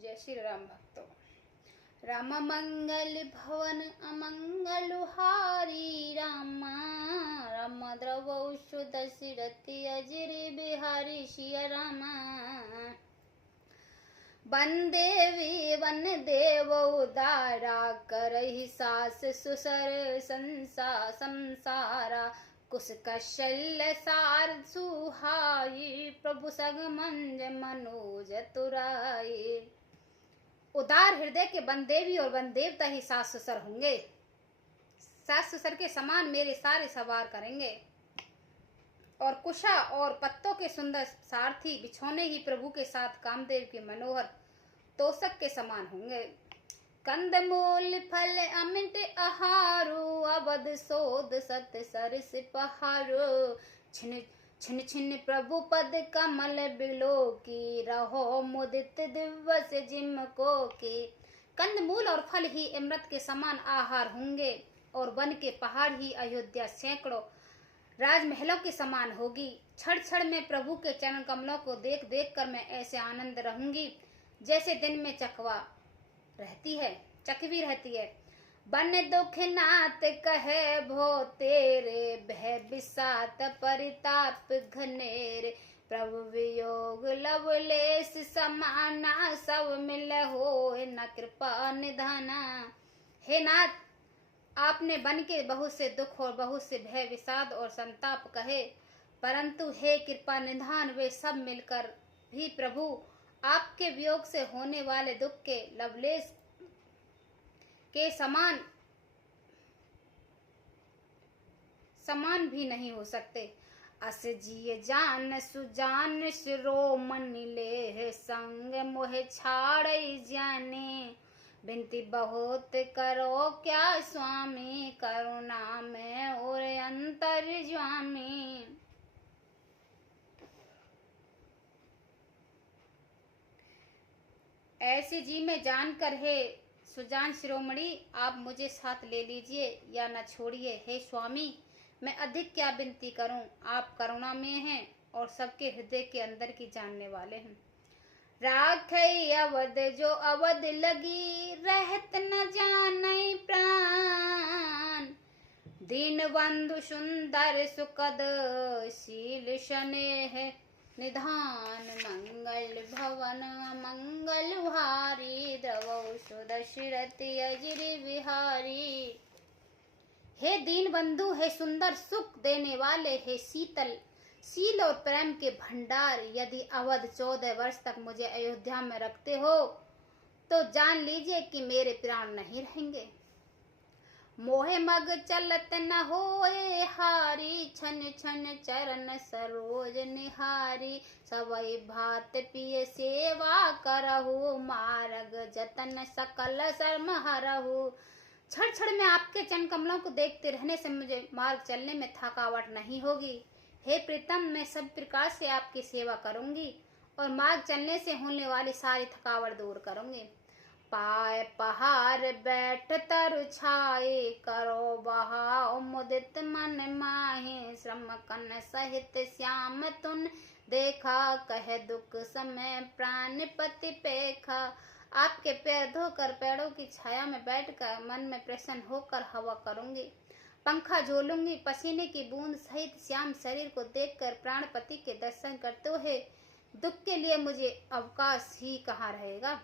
जय श्री राम भक्तों। राम मंगल भवन अमंगल हारी रामा, राम द्रवौषु दशरथि अजरि बिहारी सिया रामा। वनदेवी वन देव उदारा, करहि सास सुसर संसारा। कुश कौशल्य सार सुहाई, प्रभु सगमंज मनोज तुराई। उदार हृदय के वनदेवी और वनदेवता ही सास ससुर होंगे। सास ससुर के समान मेरे सारे सवार करेंगे। और कुशा और पत्तों के सुंदर सारथी बिछौने ही प्रभु के साथ कामदेव के मनोहर तोषक के समान होंगे। कंद मूल फल अमिट आहारो, अवध सोद सत सरस पहारो। छिन छिन छिन प्रभु पद कमल बिलो की, रहो मुदित दिवस जिम को की। कंद मूल और फल ही अमृत के समान आहार होंगे, और वन के पहाड़ ही अयोध्या सैकड़ों राजमहलों के समान होगी। क्षण क्षण में प्रभु के चरण कमलों को देख देख कर मैं ऐसे आनंद रहूंगी जैसे दिन में चकवी रहती है। बन दुख नाथ कहे भो तेरे, भय बिसात परिताप घनेरे। प्रभु वियोग लवलेस समाना, सब मिल हो न कृपा निधाना। हे नाथ, आपने बन के बहुत से दुख और बहुत से भय विषाद और संताप कहे, परंतु हे कृपा निधान वे सब मिलकर भी प्रभु आपके वियोग से होने वाले दुख के लवलेश के समान भी नहीं हो सकते। अस जिय जान सुजान शिरोमणि ले, संग मोह छाड़ई जाने। बिनती बहुत करो क्या स्वामी, करुणा में और अंतर ज्वामी। ऐसी जी में जानकर हे सुजान शिरोमणि, आप मुझे साथ ले लीजिए या न छोड़िए। हे स्वामी, मैं अधिक क्या विनती करूं, आप करुणा में हैं और सबके हृदय के अंदर की जानने वाले हैं। राखई अवध जो अवध लगी, रहत न जाने प्राण। दीन बंधु सुंदर सुकद, शील स्नेह निधान। मंगल भवन मंगल हारी, द्रवौषु दशरथि अजरि बिहारी। हे दीन बंधु, हे सुंदर सुख देने वाले, हे शीतल शील और प्रेम के भंडार, यदि अवध 14 वर्ष तक मुझे अयोध्या में रखते हो तो जान लीजिए कि मेरे प्राण नहीं रहेंगे। मोहे मग चलत न होए हारी, छन छन चरण सरोज निहारी। सबई भात पिय सेवा करहु, मार्ग जतन सकल शर्म हरहु। क्षण क्षण में आपके चरण कमलों को देखते रहने से मुझे मार्ग चलने में थकावट नहीं होगी। हे प्रीतम, मैं सब प्रकार से आपकी सेवा करूंगी और मार्ग चलने से होने वाली सारी थकावट दूर करूंगी। पाए पहाड़ बैठ तरु छाए, करो बहाओ मुदित मन माहे। श्रम कन सहित श्याम तुन देखा, कहे दुख समय प्राणपति पेखा। आपके पैर धोकर पेड़ों की छाया में बैठकर मन में प्रसन्न होकर हवा करूंगी। पंखा झोलूंगी, पसीने की बूंद सहित श्याम शरीर को देखकर प्राणपति के दर्शन करते हुए दुख के लिए मुझे अवकाश ही कहाँ रहेगा।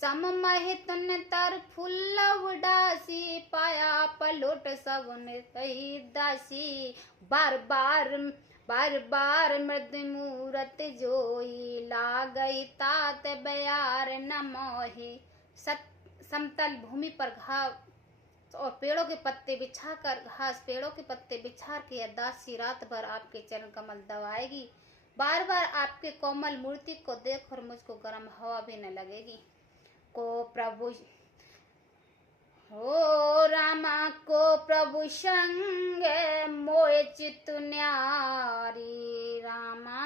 सममहि तुन तर फुल्लव डासी, पाया पलोट सगुन तही दासी। बार बार मृद मूरत जोई, लागई तात बयार न मोही। समतल भूमि पर घास और पेड़ों के पत्ते बिछाकर के दासी रात भर आपके चरण कमल दबाएगी। बार बार आपके कोमल मूर्ति को देख और मुझको गर्म हवा भी न लगेगी। रामा को प्रभु संग मोए चित न्यारी। रामा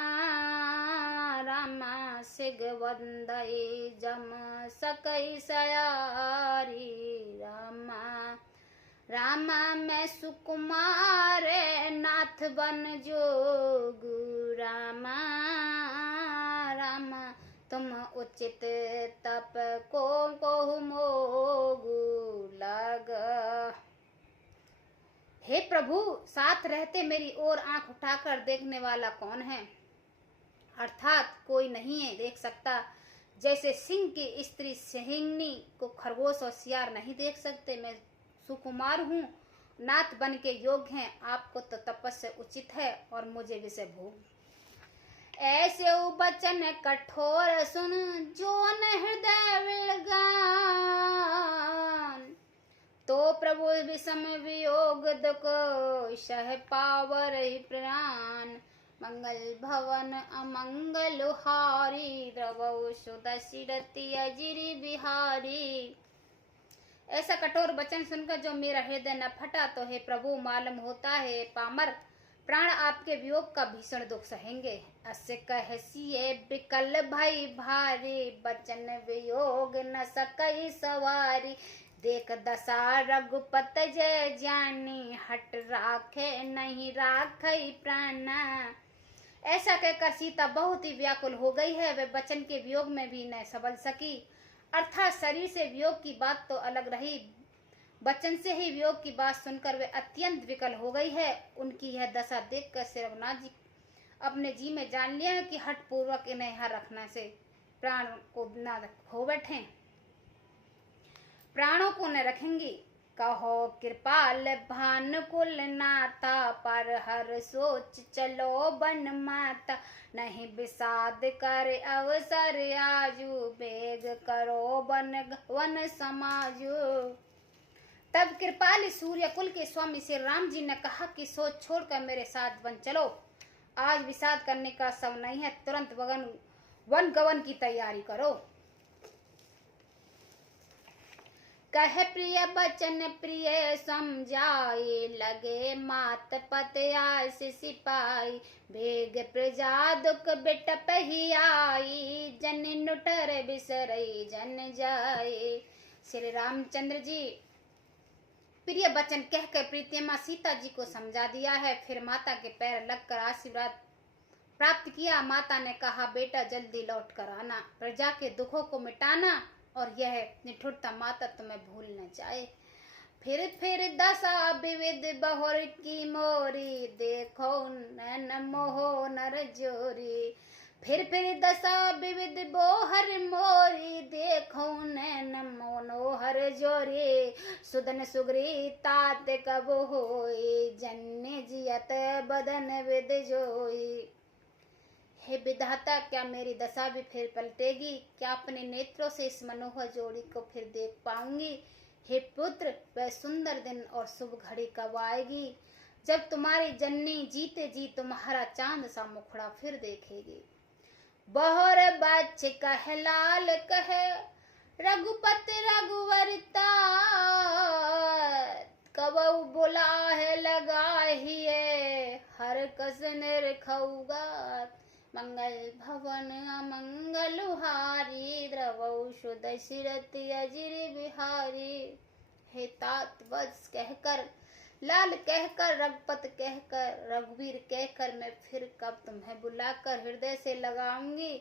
सिग वंदई जम सकई सयारी। रामा मैं सुकुमार नाथ बन जोग। रामा तुम उचित तप को मोगु लगा। हे प्रभु, साथ रहते मेरी ओर आंख उठाकर देखने वाला कौन है? अर्थात कोई नहीं है देख सकता। जैसे सिंह की स्त्री सिंहनी को खरगोश और सियार नहीं देख सकते। मैं सुकुमार हूँ, नाथ बन के योग्य हैं। आपको तो तपस्या उचित है और मुझे विषय भोग। ऐसे वचन कठोर सुन जो न हृदय विलगान, तो प्रभु विषम वियोग दुख सह पावर ही प्राण। मंगल भवन अमंगल हारी, द्रवौ सुदशिरति अजिरि बिहारी। ऐसा कठोर वचन सुनकर जो मेरा हृदय न फटा, तो हे प्रभु मालूम होता है पामर प्राण आपके वियोग का भीषण दुख सहेंगे। अस्य कहसिए विकल भई भारी, बचन वियोग न सकई सवारी। देख दशा रघुपत जय जानी, हट राखे नहीं राखई प्राण। ऐसा कहकर सीता बहुत ही व्याकुल हो गई है। वे वचन के वियोग में भी न संभल सकी। अर्थात शरीर से वियोग की बात तो अलग रही, वचन से ही वियोग की बात सुनकर वे अत्यंत विकल हो गई है। उनकी यह दशा देखकर श्री रघुनाथ जी अपने जी में जान लिया है कि हठ पूर्वक इन्हें यहाँ रखने से प्राण को न खो बैठे, प्राणों को न रखेंगी। कहो कृपाल भानुकुल नाथा, पर हर सोच चलो बन माता। नहीं विषाद कर अवसर आजू, बेग करो वन समाजू। तब कृपाल सूर्य कुल के स्वामी श्री राम जी ने कहा कि सोच छोड़कर मेरे साथ वन चलो। आज विषाद करने का समय नहीं है, तुरंत वन गवन की तैयारी करो। कह प्रिय बचन प्रिय समझाई, लगे मात पत आस सिपाही। भेग प्रजा दुख बिटप ही आई, जन नुटर बिसरई जन जाए। श्री रामचंद्र जी प्रिय वचन कहकर प्रीतिमा सीता जी को समझा दिया है। फिर माता के पैर लगकर आशीर्वाद प्राप्त किया। माता ने कहा, बेटा जल्दी लौट कर आना, प्रजा के दुखों को मिटाना, और यह निठुरता माता तुम्हें भूल न जाए। फिर दशा विविध बहुर की मोरी, देखो नैन मोह नर जोरी। फिर दशा विविध बोहर मोरी, देखो नैन मनोहर जोरी। सुदन सुग्री तात कब होई, जन्य जियत बदन विद जोई। हे विधाता, क्या मेरी दशा भी फिर पलटेगी? क्या अपने नेत्रों से इस मनोहर जोड़ी को फिर देख पाऊंगी? हे पुत्र, वह सुंदर दिन और शुभ घड़ी कब आएगी, जब तुम्हारी जननी जीते जी तुम्हारा चांद सा मुखड़ा फिर देखेगी। बहुर बच्च कह लाल कहे, रघुपत रघुवर तात। कबहु बुला है लगा ही हर कस निरखौगात। मंगल भवन अमंगल हारी, द्रवौ सुदशिरति अजिरि बिहारी। हे तात वत्स कहकर, लाल कहकर, रघुपत कहकर, रघुवीर कहकर मैं फिर कब तुम्हें बुलाकर हृदय से लगाऊंगी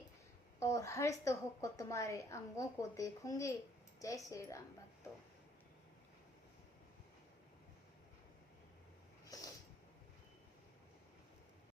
और हर्षित होकर तुम्हारे अंगों को देखूंगी। जय श्री राम भक्तों।